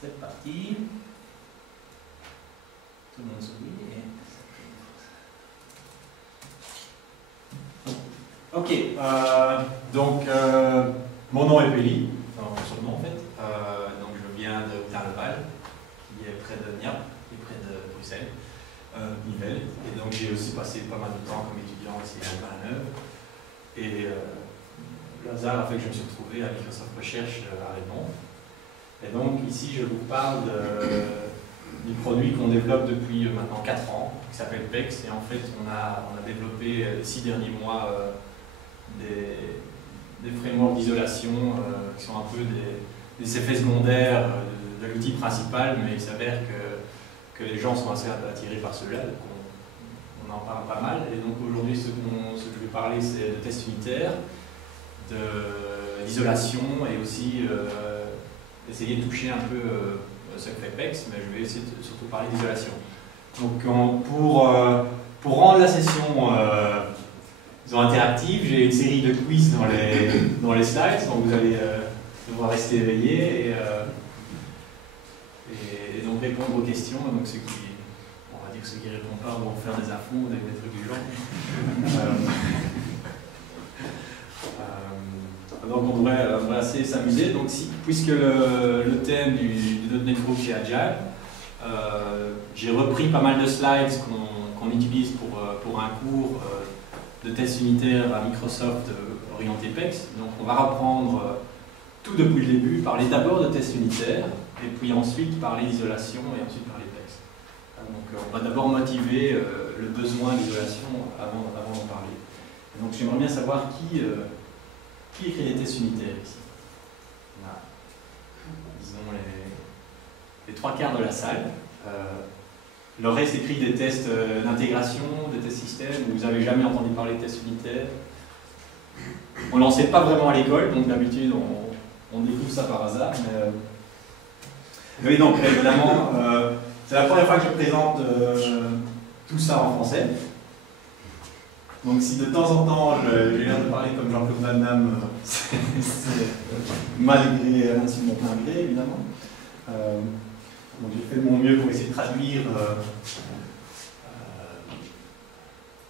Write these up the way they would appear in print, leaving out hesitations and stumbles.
C'est parti. Tout le monde sourit. Ok, donc mon nom est Péli, mon surnom en fait. Donc je viens de Carleval, qui est près de Niort, qui est près de Bruxelles, Nivelles. Et donc j'ai aussi passé pas mal de temps comme étudiant ici à Villeneuve. Et le hasard a fait que je me suis retrouvé à Microsoft Recherche à Raymond. Et donc ici je vous parle du produit qu'on développe depuis maintenant 4 ans, qui s'appelle PEX. Et en fait on a développé les 6 derniers mois des frameworks d'isolation qui sont un peu des effets secondaires de l'outil principal, mais il s'avère que les gens sont assez attirés par cela, donc on en parle pas mal. Et donc aujourd'hui ce que je vais parler c'est de tests unitaires, d'isolation et aussi essayer de toucher un peu ce que fait PEX, mais je vais essayer de surtout parler d'isolation. Donc pour rendre la session interactive, j'ai une série de quiz dans les slides, donc vous allez devoir rester éveillé et donc répondre aux questions. Donc ceux qui répondent pas vont faire des affronts, des trucs du genre. Donc on devrait assez s'amuser. Donc puisque le thème du .NET Group c'est Agile, j'ai repris pas mal de slides qu'on utilise pour un cours de tests unitaires à Microsoft orienté PEX. Donc on va reprendre tout depuis le début, parler d'abord de tests unitaires, et puis ensuite parler d'isolation, et ensuite parler PEX. Donc on va d'abord motiver le besoin d'isolation avant d'en parler. Et donc j'aimerais bien savoir qui écrit les tests unitaires ici. On a, disons, les 3/4 de la salle. Le reste écrit des tests d'intégration, des tests système. Vous n'avez jamais entendu parler de tests unitaires. On n'en sait pas vraiment à l'école, donc d'habitude on découvre ça par hasard. Mais oui, donc évidemment, c'est la première fois que je présente tout ça en français. Donc si de temps en temps j'ai l'air de parler comme Jean-Claude Van Damme, c'est malgré ainsi mon plein gré évidemment. Donc j'ai fait de mon mieux pour essayer de traduire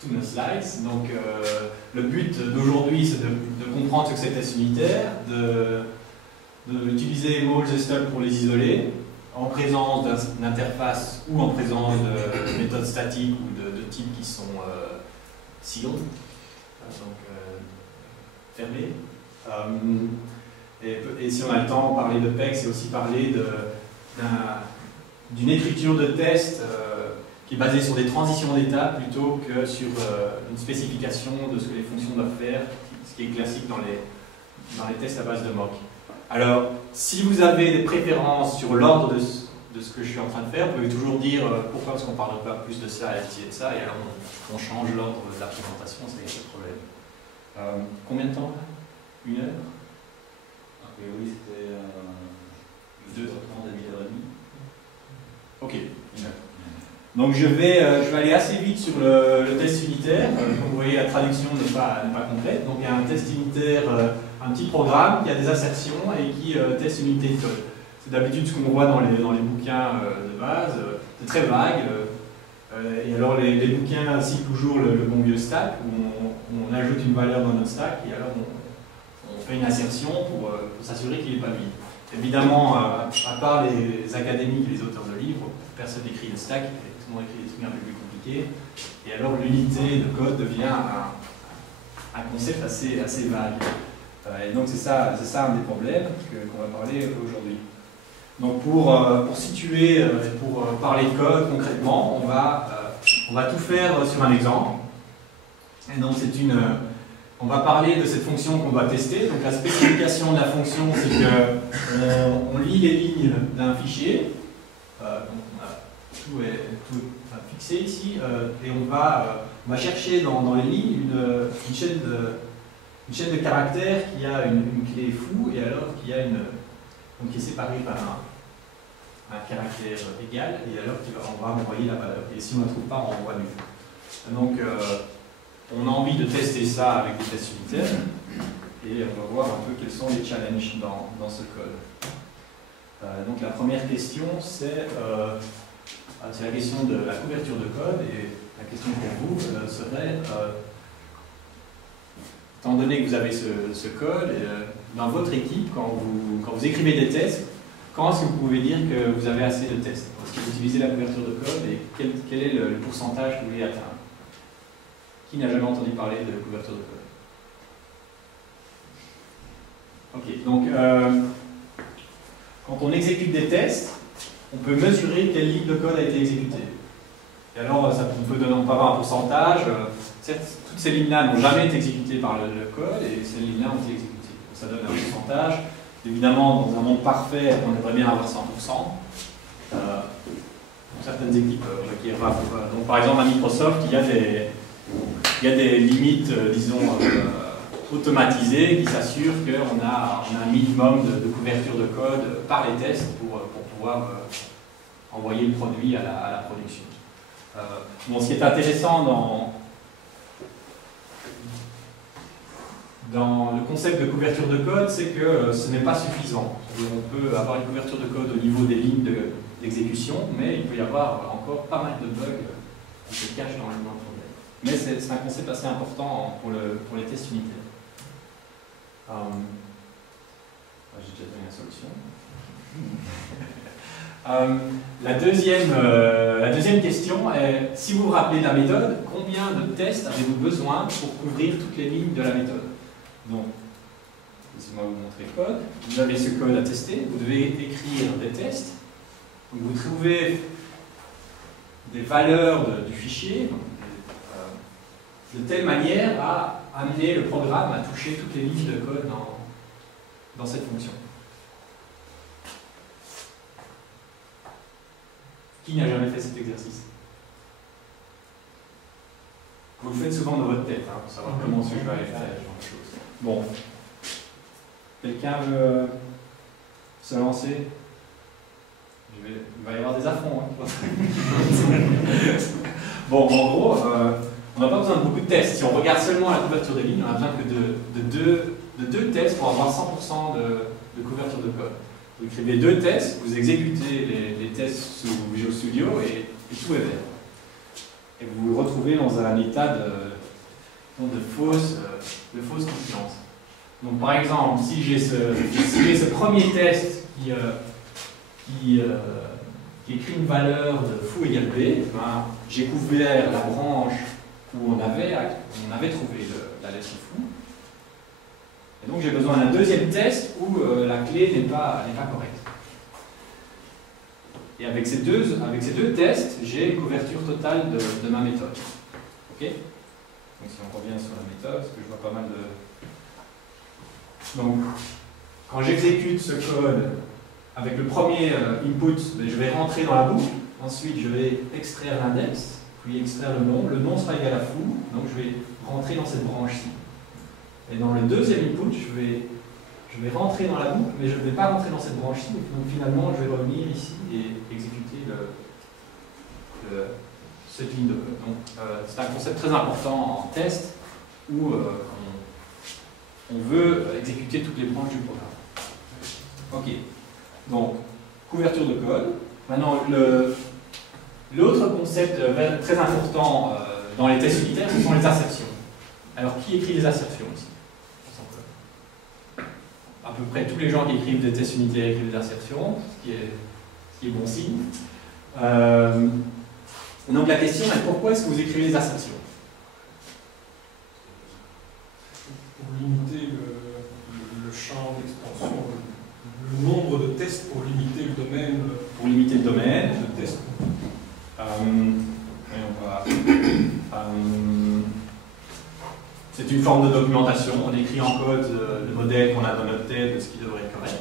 tous nos slides. Donc le but d'aujourd'hui c'est de comprendre ce que c'est test unitaire, d'utiliser Moles et Stuck pour les isoler, en présence d'une interface ou en présence de méthodes statiques ou de types qui sont silons, donc fermés. Et si on a le temps, parler de PEX et aussi parler d'une écriture de test qui est basée sur des transitions d'état plutôt que sur une spécification de ce que les fonctions doivent faire, ce qui est classique dans les tests à base de mock. Alors, si vous avez des préférences sur l'ordre de ce que je suis en train de faire, vous pouvez toujours dire pourquoi est-ce qu'on ne parle pas plus de ça et de ça, et alors on change l'ordre de la présentation, ça y a pas de problème. Combien de temps? 1 heure? A priori c'était 2h30 à 10h30. Ok, 1 heure. Donc je vais aller assez vite sur le test unitaire. Comme vous voyez, la traduction n'est pas complète. Donc il y a un test unitaire, un petit programme qui a des assertions et qui teste une unité de code. C'est d'habitude ce qu'on voit dans les bouquins de base. C'est très vague. Et alors les bouquins citent toujours le bon vieux stack, où on ajoute une valeur dans notre stack et alors on fait une assertion pour s'assurer qu'il n'est pas vide. Évidemment, à part les académiques et les auteurs de livres, personne n'écrit le stack, tout le monde écrit des trucs un peu plus compliqués. Et alors l'unité de code devient un concept assez vague. Et donc c'est ça un des problèmes qu'on va parler aujourd'hui. Donc pour situer et pour parler de code concrètement, on va tout faire sur un exemple. Et donc on va parler de cette fonction qu'on va tester. Donc la spécification de la fonction, c'est qu'on lit les lignes d'un fichier. Donc tout est fixé ici. Et on va chercher dans les lignes une chaîne de caractères qui a une clé foo et alors qui est séparée par un caractère égal et alors on va envoyer la valeur. Et si on ne la trouve pas, on envoie nul. Donc on a envie de tester ça avec des tests unitaires et on va voir un peu quels sont les challenges dans ce code. Donc la première question, c'est la question de la couverture de code, et la question pour vous serait, étant donné que vous avez ce code, dans votre équipe, quand vous écrivez des tests, quand est-ce que vous pouvez dire que vous avez assez de tests? Est-ce que vous utilisez la couverture de code et quel est le pourcentage que vous voulez atteindre? Qui n'a jamais entendu parler de couverture de code? Ok, donc quand on exécute des tests, on peut mesurer quelle ligne de code a été exécutée. Et alors, on peut avoir un pourcentage. Toutes ces lignes-là n'ont jamais été exécutées par le code et ces lignes-là ont été exécutées. Donc, ça donne un pourcentage. Évidemment, dans un monde parfait, on aimerait bien avoir 100%. Certaines équipes requièrent. Donc, par exemple, à Microsoft, il y a des limites, disons, automatisées qui s'assurent qu'on a un minimum de couverture de code par les tests pour pouvoir envoyer le produit à la production. Bon, ce qui est intéressant dans le concept de couverture de code, c'est que ce n'est pas suffisant. On peut avoir une couverture de code au niveau des lignes d'exécution, mais il peut y avoir encore pas mal de bugs qui se cachent dans le problème. Mais c'est un concept assez important pour les tests unitaires. J'ai déjà donné la solution. La deuxième question est, si vous vous rappelez de la méthode, combien de tests avez-vous besoin pour couvrir toutes les lignes de la méthode? Donc, laissez-moi vous montrer le code. Vous avez ce code à tester, vous devez écrire des tests. Donc, vous trouvez des valeurs du fichier de telle manière à amener le programme à toucher toutes les lignes de code dans cette fonction. Qui n'a jamais fait cet exercice? Vous le faites souvent dans votre tête, hein, pour savoir comment est-ce que je vais aller faire ce genre de choses. Bon. Quelqu'un veut se lancer? Il va y avoir des affronts. Hein. Bon, en gros, on n'a pas besoin de beaucoup de tests. Si on regarde seulement la couverture des lignes, on a besoin que de deux tests pour avoir 100% de couverture de code. Vous écrivez deux tests, vous exécutez les tests sous Visual Studio et tout est vert. Et vous vous retrouvez dans un état de fausse confiance. Donc par exemple, si j'ai ce premier test qui écrit une valeur de foo égale b, ben, j'ai couvert la branche où on avait trouvé la lettre foo. Et donc j'ai besoin d'un deuxième test où la clé n'est pas correcte. Et avec ces deux tests, j'ai une couverture totale de ma méthode. Ok? Donc si on revient sur la méthode, parce que je vois pas mal de... Donc, quand j'exécute ce code avec le premier input, je vais rentrer dans la boucle, ensuite je vais extraire l'index, puis extraire le nom sera égal à foo, donc je vais rentrer dans cette branche-ci. Et dans le deuxième input, je vais rentrer dans la boucle, mais je ne vais pas rentrer dans cette branche-ci, donc finalement je vais revenir ici et exécuter cette ligne de code. Donc c'est un concept très important en test, où on veut exécuter toutes les branches du programme. Ok, donc couverture de code. Maintenant, l'autre concept très important dans les tests unitaires, ce sont les assertions. Alors, qui écrit les assertions ici? À peu près tous les gens qui écrivent des tests unitaires écrivent des assertions, ce qui est bon signe. Donc la question est, pourquoi est-ce que vous écrivez les assertions? Pour limiter le champ d'extension, le nombre de tests pour limiter le domaine. Pour limiter le domaine de test. C'est une forme de documentation. On écrit en code le modèle qu'on a dans notre tête de ce qui devrait être correct.